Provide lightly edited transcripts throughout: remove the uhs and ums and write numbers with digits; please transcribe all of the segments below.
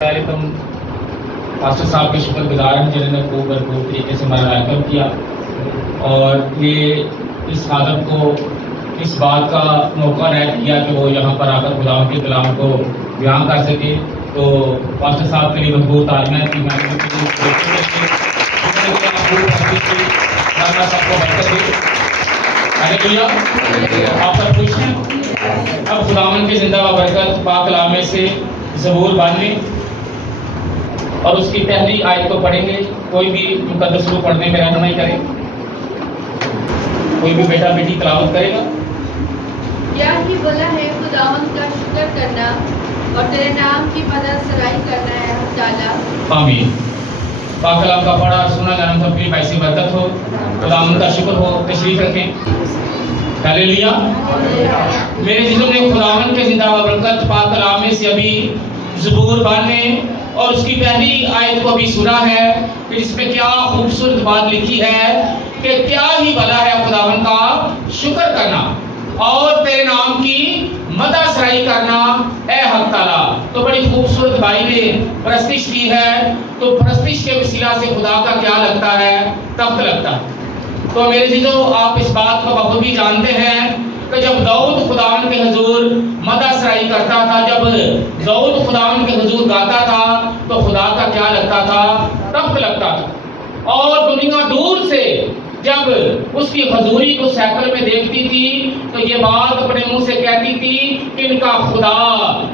علیکم پاسٹر صاحب کے شکر گزار ہیں جنہوں نے خوب بھرپور طریقے سے ہمارا ویلکم کیا اور یہ اس خادم کو اس بات کا موقع عنایت کیا کہ وہ یہاں پر آ کر خداوند کے کلام کو بیان کر سکے. تو پاسٹر صاحب کے لیے بہت تعلیمات کی میں سب کو برکت دے. آپ سب خوش ہیں. اب خداوند کی زندہ و برکت پاک کلام میں سے زبور 92 اور اس کی پہلی آیت کو پڑھیں گے. کوئی بھی مقدس روح پڑھنے میں رہنمائی کرے. کوئی بھی بیٹا بیٹی تلاوت کرے گا. کیا ہی بولا ہے خداوند کا شکر کرنا اور تیرے نام کی مدد سرائی کرنا ہے ہم تعالیٰ. آمین. پاک کلام کا پڑھا سنا جانا سب کی پیسی برکت ہو. خداوند کا شکر ہو. تشریف رکھیں. ہلیلویا. میرے عزیزوں نے خداوند کے زندہ و برکت پاک کلام میں سے ابھی زبور 92 اور اس کی پہلی آیت کو بھی سنا ہے کہ اس میں کیا خوبصورت بات لکھی ہے کہ کیا ہی بھلا ہے خداوند کا شکر کرنا اور تیرے نام کی مدح سرائی کرنا اے حق تعالیٰ. تو بڑی خوبصورت بھائی نے پرستش کی ہے. تو پرستش کے وسیلہ سے خدا کا کیا لگتا ہے؟ تخت لگتا ہے. تو میرے عزیزوں آپ اس بات کو بخوبی جانتے ہیں کہ جب داؤد خداوند کے حضور مدح سرائی کرتا تھا, جب داؤد خداوند کے حضور گاتا تھا تو خدا کا کیا لگتا تھا؟ تخت لگتا تھا. اور دنیا دور سے جب اس کی حضوری کو سیکل میں دیکھتی تھی تو یہ بات اپنے منہ سے کہتی تھی کہ ان کا خدا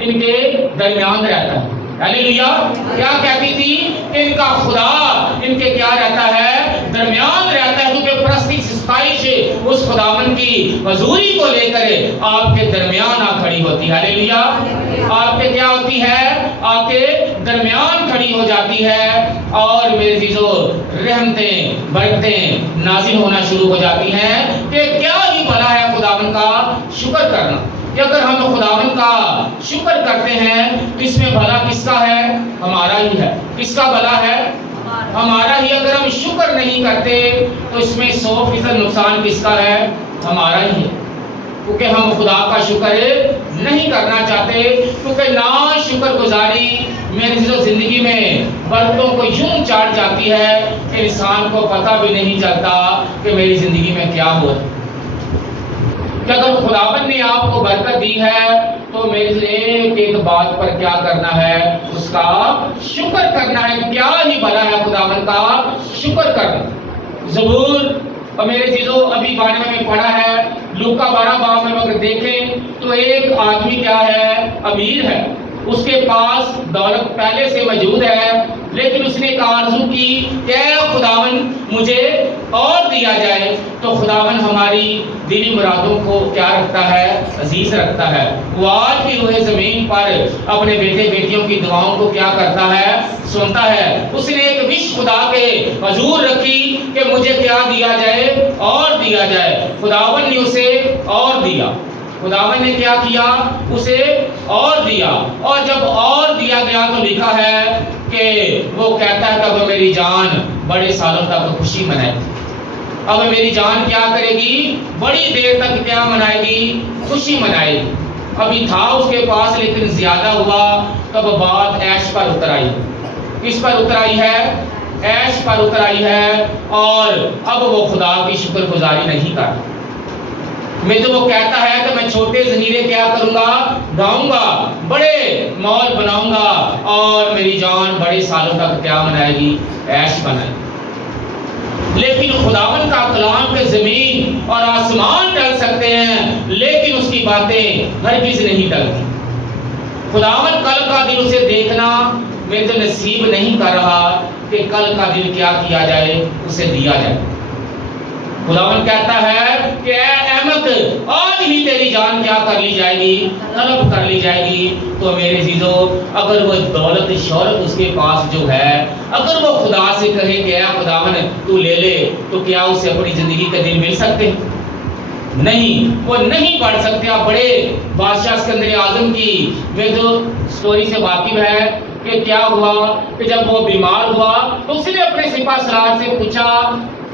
ان کے درمیان رہتا ہے. ہلیلویا. کیا کہتی تھی؟ کہ ان کا خدا ان کے کیا رہتا ہے؟ درمیان رہتا ہے. کیونکہ پرستی ستائش اس خداوند کی حضوری کو لے کر آپ کے درمیان آ کھڑی ہوتی ہے. ہلیلویا. آپ کے کیا ہوتی ہے؟ آپ کے درمیان کھڑی ہو جاتی ہے اور میرے عزیزو رحمتیں برکتیں نازل ہونا شروع ہو جاتی ہیں کہ کیا ہی بھلا ہے خداوند کا شکر کرنا. کہ اگر ہم خداوند کا شکر کرتے ہیں تو اس میں بھلا کس کا ہے؟ ہمارا ہی ہے. کس کا بھلا ہے؟ ہمارا ہی. اگر ہم شکر نہیں کرتے تو اس میں 100% نقصان کس کا ہے؟ ہمارا ہی ہے. کیونکہ ہم خدا کا شکر نہیں کرنا چاہتے. کیونکہ نا شکر گزاری میرے زندگی میں برکتوں کو یوں چاٹ جاتی ہے کہ انسان کو پتہ بھی نہیں چلتا کہ میری زندگی میں کیا ہو رہا ہے. کہ اگر خداوند نے آپ کو برکت دی ہے تو میرے سے ایک بات پر کیا کرنا ہے؟ اس کا شکر کرنا ہے. کیا ہی بھلا ہے خداوند کا شکر کرنا. زبور اور میرے چیزوں ابھی 92 میں پڑھا ہے. لوکا 12 باب میں اگر دیکھیں تو ایک آدمی کیا ہے؟ امیر ہے. اس کے پاس دولت پہلے سے موجود ہے لیکن اس نے ایک آرزو کی کہ اے خداوند مجھے اور دیا جائے. تو خداوند ہماری دلی مرادوں کو کیا رکھتا ہے؟ عزیز رکھتا ہے. وہ آج بھی روئے زمین پر اپنے بیٹے بیٹیوں کی دعاؤں کو کیا کرتا ہے؟ سنتا ہے. اس نے ایک وش خدا کے حضور رکھی کہ مجھے کیا دیا جائے؟ اور دیا جائے. خداوند نے اسے اور دیا. خداوند نے کیا کیا؟ اسے اور دیا. اور جب اور دیا گیا تو لکھا ہے کہ وہ کہتا ہے کہ اب میری جان بڑے سالوں تک خوشی منائے گی. اب میری جان کیا کرے گی؟ بڑی دیر تک کیا منائے گی؟ خوشی منائے گی. ابھی تھا اس کے پاس لیکن زیادہ ہوا. تب بات عیش پر اتر آئی. کس پر اتر آئی ہے؟ عیش پر اتر آئی ہے. اور اب وہ خدا کی شکر گزاری نہیں کرتا. میں تو وہ کہتا ہے کہ میں چھوٹے ذخیرے کیا کروں گا؟ گاؤں گا, بڑے مال بناؤں گا اور میری جان بڑے سالوں تک کیا منائے گی؟ عیش بنائے گی. لیکن خداوند کا کلام کے زمین اور آسمان ٹل سکتے ہیں لیکن اس کی باتیں ہرگز نہیں ٹلتی. خداوند کل کا دن اسے دیکھنا میں تو نصیب نہیں کر رہا کہ کل کا دن کیا کیا جائے؟ اسے دیا جائے. خداوند کہتا ہے کہ اے احمد آج ہی تیری جان کیا کر لی جائے گی؟ طلب کر لی جائے گی. تو میرے عزیزو اگر وہ دولت شہرت اس کے پاس جو ہے اگر وہ خدا سے کہے کہ اے خداوند تو لے لے تو کیا اسے اپنی زندگی کے دن مل سکتے؟ نہیں, وہ نہیں پڑھ سکتے. آپ بڑے بادشاہ اسکندر اعظم کی میں جو سٹوری سے واقف ہے کہ کیا ہوا کہ جب وہ بیمار ہوا تو اس نے اپنے سپاہ سالار سے پوچھا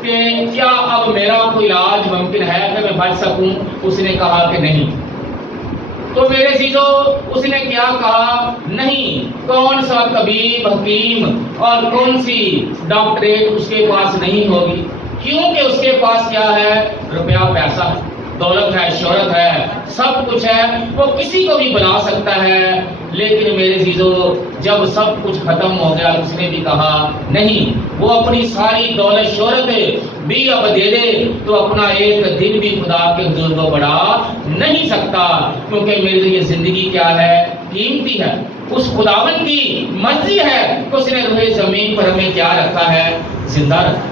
کہ کیا اب میرا کوئی علاج ممکن ہے کہ میں بچ سکوں؟ اس نے کہا کہ نہیں. تو میرے عزیزو اس نے کیا کہا؟ نہیں، کون سا طبیب حکیم اور کون سی ڈاکٹریٹ اس کے پاس نہیں ہوگی، کیونکہ اس کے پاس کیا ہے؟ روپیہ پیسہ ہے، دولت ہے، شہرت ہے، سب کچھ ہے، وہ کسی کو بھی بلا سکتا ہے۔ لیکن میرے عزیزو جب سب کچھ ختم ہو گیا اس نے بھی کہا نہیں، وہ اپنی ساری دولت شہرت بھی اب دے دے تو اپنا ایک دن بھی خدا کے حضور کو بڑھا نہیں سکتا، کیونکہ میرے لیے زندگی کیا ہے؟ قیمتی ہے، اس خداوند کی مرضی ہے کہ اس نے روئے زمین پر ہمیں کیا رکھا ہے؟ زندہ رکھا۔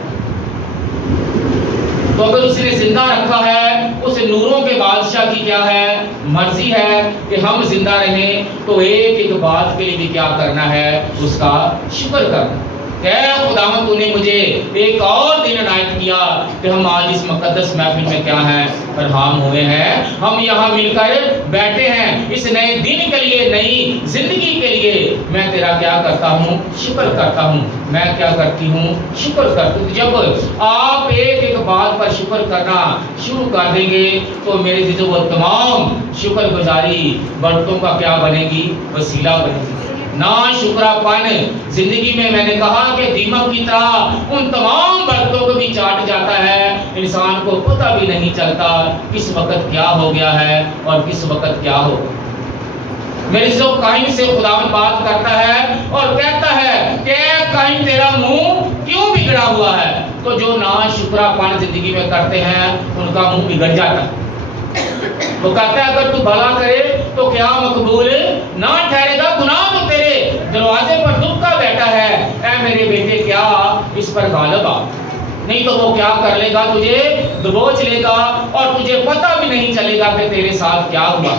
تو اگر اس نے زندہ رکھا ہے، اس نوروں کے بادشاہ کی کیا ہے؟ مرضی ہے کہ ہم زندہ رہیں، تو ایک ایک بات کے لیے بھی کیا کرنا ہے؟ اس کا شکر کرنا۔ کہ خداوند تو نے مجھے ایک اور دن عنایت کیا کہ ہم آج اس مقدس محفل میں کیا ہیں؟ فرحام ہوئے ہیں، ہم یہاں مل کر بیٹھے ہیں اس نئے دن کے لیے، نئی زندگی کے لیے۔ میں تیرا کیا کرتا ہوں؟ شکر کرتا ہوں۔ میں کیا کرتی ہوں؟ شکر کرتی ہوں۔ جب آپ ایک ایک بات پر شکر کرنا شروع کر دیں گے تو میرے عزیزو وہ تمام شکر گزاری برتوں کا کیا بنے گی؟ وسیلہ بنے گی۔ نا شکرا پن زندگی میں نے کہا کہ دیمک کی طرح ان تمام برتوں کو بھی چاٹ جاتا ہے، انسان کو پتہ بھی نہیں چلتا کس وقت کیا ہو گیا ہے اور کس وقت کیا ہو گیا۔ میرے جو کائن سے خداوند بات کرتا ہے اور کہتا ہے کہ کائن تیرا منہ کیوں بگڑا ہوا ہے؟ تو جو نا شکرا پن زندگی میں کرتے ہیں ان کا منہ بگڑ جاتا ہے۔ وہ کہتا ہے اگر تو بھلا کرے تو کیا مقبول نہ ٹھہرے گا؟ گناہ تو تیرے دروازے پر دبکا بیٹھا ہے، اے میرے بیٹے کیا اس پر غالب آ، نہیں تو وہ کیا کر لے گا؟ تجھے دبوچ لے گا اور تجھے پتہ بھی نہیں چلے گا کہ تیرے ساتھ کیا ہوا۔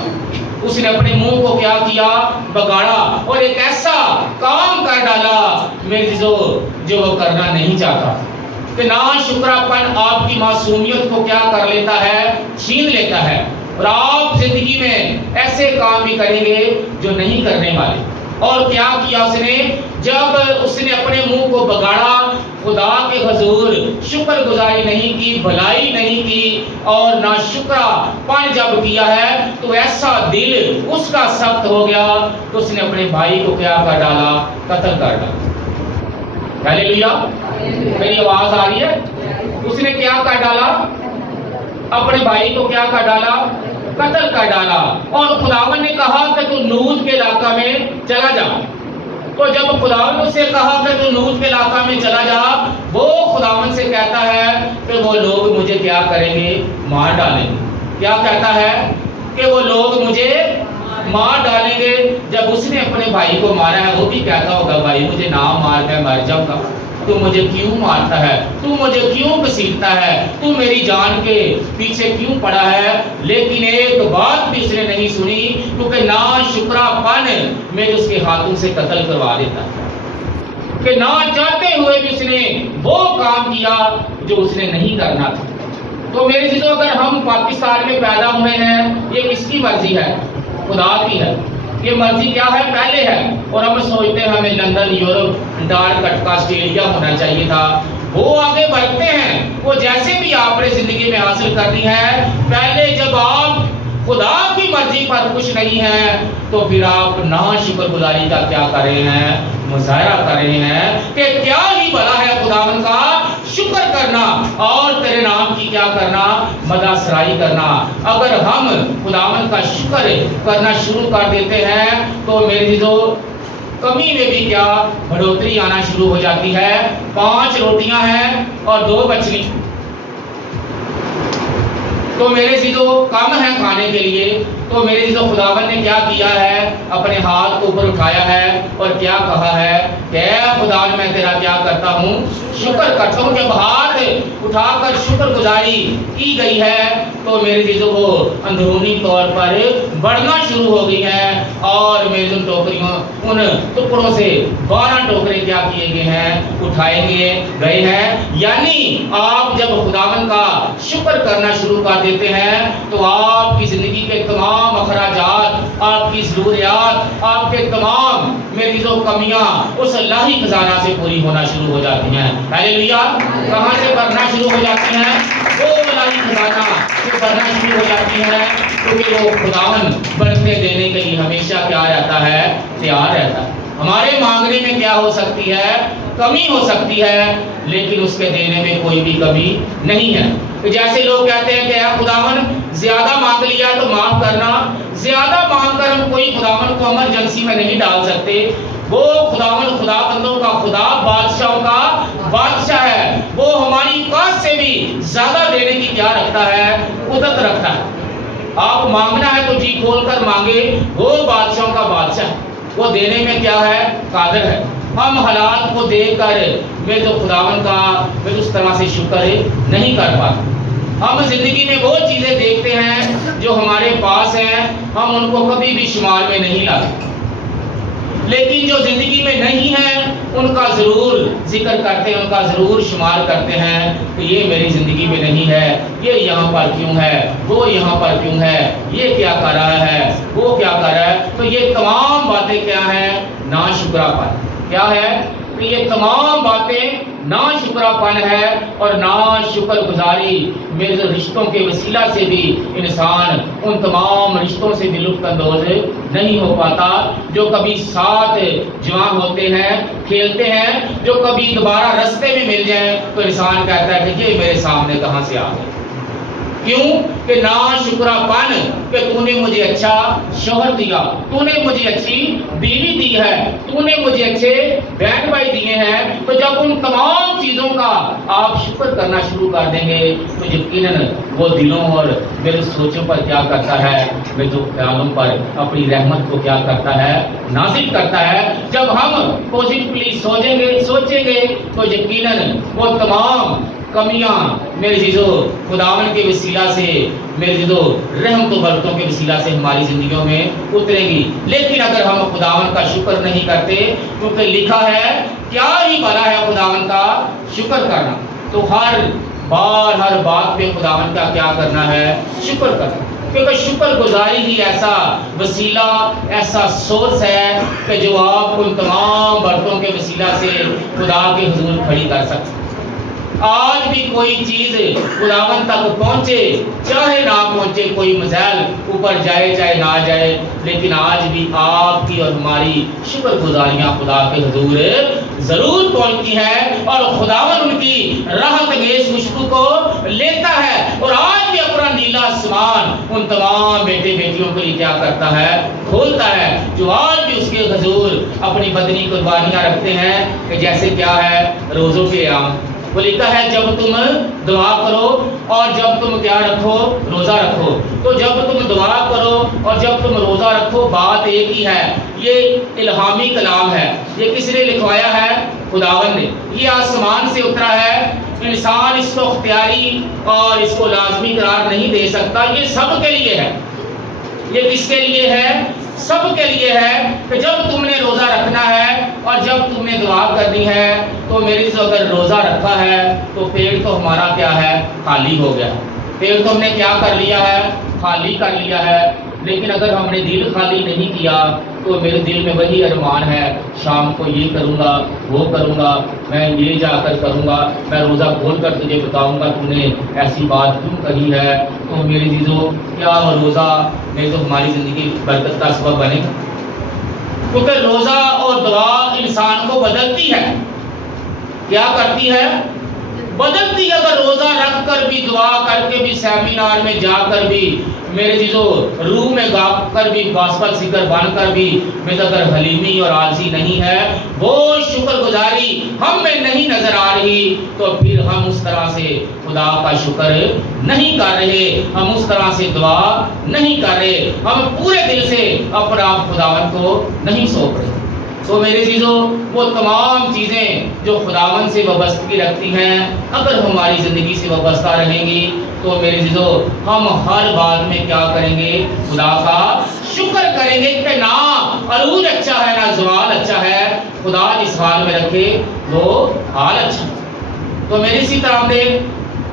اس نے اپنے منہ کو کیا کیا؟ بگاڑا اور ایک ایسا کام کر ڈالا میرے جو وہ کرنا نہیں چاہتا۔ کہ نا شکرا پن آپ کی معصومیت کو کیا کر لیتا ہے؟ چھین لیتا ہے، اور آپ زندگی میں ایسے کام بھی کریں گے جو نہیں کرنے والے۔ اور کیا کیا اس نے؟ جب اس نے اپنے منہ کو بگاڑا، خدا کے حضور شکر گزاری نہیں کی، بھلائی نہیں کی اور نا شکرا پن جب کیا ہے تو ایسا دل اس کا سخت ہو گیا تو اس نے اپنے بھائی کو کیا کر ڈالا؟ قتل کر ڈالا۔ ہیلیلویا، میری آواز آ رہی ہے؟ اس نے کیا کر ڈالا؟ اپنے بھائی کو کیا کر ڈالا؟ قتل کر ڈالا۔ اور خداوند نے کہا کہ تو نود کے علاقہ میں چلا جا۔ تو جب خداوند سے کہا کہ تو نود کے علاقہ میں چلا جا، وہ خداوند سے کہتا ہے کہ وہ لوگ مجھے کیا کریں گے؟ مار ڈالیں گے۔ کیا کہتا ہے؟ کہ وہ لوگ مجھے مار ڈالیں گے۔ جب اس نے اپنے بھائی کو مارا ہے وہ بھی کہتا ہوگا بھائی مجھے نہ مار کے مر جاؤں گا، تو مجھے کیوں مارتا ہے؟ تو مجھے کیوں گھسیٹتا ہے؟ تو میری جان کے پیچھے کیوں پڑا ہے؟ لیکن ایک بات بھی اس نے نہیں سنی، کیونکہ نا شکرا پن میں اس کے ہاتھوں سے قتل کروا دیتا ہے۔ کہ نہ چاہتے ہوئے بھی اس نے وہ کام کیا جو اس نے نہیں کرنا تھا۔ تو میرے عزیزو اگر ہم پاکستان میں پیدا ہوئے ہیں، یہ کس کی مرضی ہے؟ خدا کی ہے۔ یہ مرضی کیا ہے؟ پہلے ہے، اور ہم سوچتے ہیں ہمیں لندن، یورپ، انٹارکٹیکا، آسٹریلیا ہونا چاہیے تھا۔ وہ آگے بڑھتے ہیں، وہ جیسے بھی آپ نے زندگی میں حاصل کرنی ہے، پہلے جب آپ خدا کی مرضی پر خوش نہیں ہیں تو پھر آپ نا شکر گزاری کا کیا کر رہے ہیں؟ مظاہرہ کر رہے ہیں کہ کیا ہی بھلا ہے خداوند کا شکر کرنا اور تیرے نام کی کیا کرنا؟ مدح سرائی کرنا۔ اگر ہم خداوند کا شکر کرنا شروع کر دیتے ہیں تو میرے عزیزو کمی میں بھی کیا بڑھوتری آنا شروع ہو جاتی ہے۔ 5 روٹیاں ہیں اور 2 مچھلی، تو میرے عزیزو کم ہے کھانے کے لیے۔ تو میرے عزیزو خداوند نے کیا کیا ہے؟ اپنے ہاتھ کو اوپر اٹھایا ہے اور کیا کہا ہے کہ اے خداوند میں تیرا کیا کرتا ہوں؟ شکر کرتا ہوں۔ جب ہاتھ اٹھا کر شکر گزاری کی گئی ہے تو میرے عزیزو وہ اندرونی طور پر بڑھنا شروع ہو گئی ہے، اور میرے ان ٹوکریوں ان ٹکڑوں سے 12 ٹوکرے کیا کیے گئے ہیں؟ اٹھائے گئے ہیں۔ یعنی آپ جب خداوند کا شکر کرنا شروع کر دیتے ہیں تو آپ کی زندگی کے تمام اخراجات، آپ کی ضروریات، آپ کے تمام میری جو کمیاں اس الہی خزانہ سے پوری ہونا شروع ہو جاتی ہیں۔ ہیلیلویا، کہاں سے بھرنا شروع ہو جاتی ہیں وہ الہی خزانہ پھر بڑھنا شروع ہو جاتی ہے، کیونکہ وہ خداوند بڑھتے دینے کے لیے ہمیشہ کیا رہتا ہے؟ تیار رہتا ہے۔ ہمارے مانگنے میں کیا ہو سکتی ہے؟ کمی ہو سکتی ہے، لیکن اس کے دینے میں کوئی بھی کمی نہیں ہے۔ کہ جیسے لوگ کہتے ہیں کہ اے خداوند زیادہ مانگ لیا تو معاف کرنا، زیادہ مانگ کر ہم کوئی خداوند کو ایمرجنسی میں نہیں ڈال سکتے۔ وہ خداوند خدا بندوں کا خدا، بادشاہوں کا بادشاہ ہے، وہ ہماری اوقات سے بھی زیادہ دینے کی کیا رکھتا ہے؟ قدرت رکھتا ہے۔ آپ مانگنا ہے تو جی کھول کر مانگے، وہ بادشاہوں کا بادشاہ ہے، وہ دینے میں کیا ہے؟ قادر ہے۔ ہم حالات کو دیکھ کر میں تو خداوند کا میں اس طرح سے شکر نہیں کر پاتے۔ ہم زندگی میں وہ چیزیں دیکھتے ہیں جو ہمارے پاس ہیں، ہم ان کو کبھی بھی شمار میں نہیں لاتے، لیکن جو زندگی میں نہیں ہے ان کا ضرور ذکر کرتے ہیں، ان کا ضرور شمار کرتے ہیں کہ یہ میری زندگی میں نہیں ہے، یہ یہاں پر کیوں ہے، وہ یہاں پر کیوں ہے، یہ کیا کر رہا ہے، وہ کیا کر رہا ہے۔ تو یہ تمام باتیں کیا ہیں؟ ناشکراپن۔ کیا ہے؟ کہ یہ تمام باتیں ناشکراپن ہے، اور ناشکر گزاری میرے رشتوں کے وسیلہ سے بھی انسان ان تمام رشتوں سے بھی لطف اندوز نہیں ہو پاتا، جو کبھی ساتھ جمع ہوتے ہیں، کھیلتے ہیں، جو کبھی دوبارہ رستے میں مل جائیں تو انسان کہتا ہے کہ یہ میرے سامنے کہاں سے آ گئے۔ کیوں؟ کہ ناشکراپن کہ تو نے مجھے اچھا شوہر دیا، تو نے مجھے اچھی بیوی دی ہے، تو نے مجھے اچھے بہن بھائی دیے ہیں۔ تو جب ان تمام چیزوں کا آپ شکر کرنا شروع کر دیں گے تو یقیناً وہ دلوں اور میرے سوچوں پر کیا کرتا ہے؟ میرے خیالوں پر اپنی رحمت کو کیا کرتا ہے؟ نازل کرتا ہے۔ جب ہم پوزیٹیولی سوچیں گے تو یقیناً وہ تمام کمیاں میرے عزیزو خداوند کے وسیلہ سے، میرے عزیزو رحمت و برکتوں کے وسیلہ سے ہماری زندگیوں میں اترے گی۔ لیکن اگر ہم خداوند کا شکر نہیں کرتے، کیونکہ لکھا ہے کیا ہی بھلا ہے خداوند کا شکر کرنا، تو ہر بات پہ خداوند کا کیا کرنا ہے؟ شکر کرنا، کیونکہ شکر گزاری ہی ایسا وسیلہ، ایسا سورس ہے کہ جو آپ ان تمام برکتوں کے وسیلہ سے خدا کے حضور کھڑی کر سکتے۔ آج بھی کوئی چیز خداوند تک پہنچے چاہے نہ پہنچے، کوئی مزل اوپر جائے چاہے نہ جائے، لیکن آج بھی آپ کی اور ہماری شکر گزاریاں خدا کے حضور ضرور پہنچتی ہیں، اور خداوند ان کی راحت انگیز خوشبو کو لیتا ہے، اور آج بھی اپنا نیلا آسمان ان تمام بیٹے بیٹیوں کے لیے کیا کرتا ہے؟ کھولتا ہے، جو آج بھی اس کے حضور اپنی بدنی قربانیاں رکھتے ہیں، کہ جیسے کیا ہے؟ روزوں کے عام وہ لکھا ہے جب تم دعا کرو اور جب تم کیا رکھو؟ روزہ رکھو۔ تو جب تم دعا کرو اور جب تم روزہ رکھو، بات ایک ہی ہے۔ یہ الہامی کلام ہے۔ یہ کس نے لکھوایا ہے؟ خداوند نے۔ یہ آسمان سے اترا ہے، انسان اس کو اختیاری اور اس کو لازمی قرار نہیں دے سکتا۔ یہ سب کے لیے ہے۔ یہ کس کے لیے ہے؟ سب کے لیے ہے، کہ جب تم نے روزہ رکھنا ہے اور جب تم نے دعا کرنی ہے، تو میری سے اگر روزہ رکھا ہے تو پیٹ تو ہمارا کیا ہے؟ خالی ہو گیا۔ پیٹ تو ہم نے کیا کر لیا ہے؟ خالی کر لیا ہے۔ لیکن اگر ہم نے دل خالی نہیں کیا تو میرے دل میں وہی ارمان ہے، شام کو یہ کروں گا، وہ کروں گا، میں یہ جا کر کروں گا، میں روزہ کھول کر تجھے بتاؤں گا تم نے ایسی بات کیوں کہی ہے۔ تو میرے عزیزو کیا روزہ میں تو ہماری زندگی برکت کا سبب بنے گا؟ کیونکہ روزہ اور دعا انسان کو بدلتی ہے۔ کیا کرتی ہے؟ بدلتی ہے۔ اگر روزہ رکھ کر بھی، دعا کر کے بھی، سیمینار میں جا کر بھی، میرے عزیزو روح میں گا کر بھی، گاسپل سنگر بن کر بھی، میں اگر حلیمی اور عاجزی نہیں ہے، وہ شکر گزاری ہم میں نہیں نظر آ رہی، تو پھر ہم اس طرح سے خدا کا شکر نہیں کر رہے، ہم اس طرح سے دعا نہیں کر رہے، ہم پورے دل سے اپنا آپ خداوند کو نہیں سونپ رہے۔ تو میرے عزیزو وہ تمام چیزیں جو خداوند سے وابستگی رکھتی ہیں، اگر ہماری زندگی سے وابستہ رہیں گی تو میرے عزیزو ہم ہر بات میں کیا کریں گے؟ خدا کا شکر کریں گے، کہ نہ عروج اچھا ہے نہ زوال اچھا ہے، خدا جس حال میں رکھے وہ حال اچھا۔ تو میری اسی طرح سے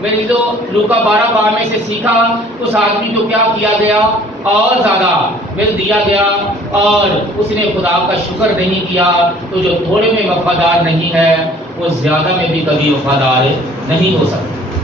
میری جو لوکا 12 میں سے سیکھا، اس آدمی کو کیا کیا گیا؟ اور زیادہ مل دیا گیا، اور اس نے خدا کا شکر نہیں کیا۔ تو جو تھوڑے میں وفادار نہیں ہے وہ زیادہ میں بھی کبھی وفادار نہیں ہو سکتا۔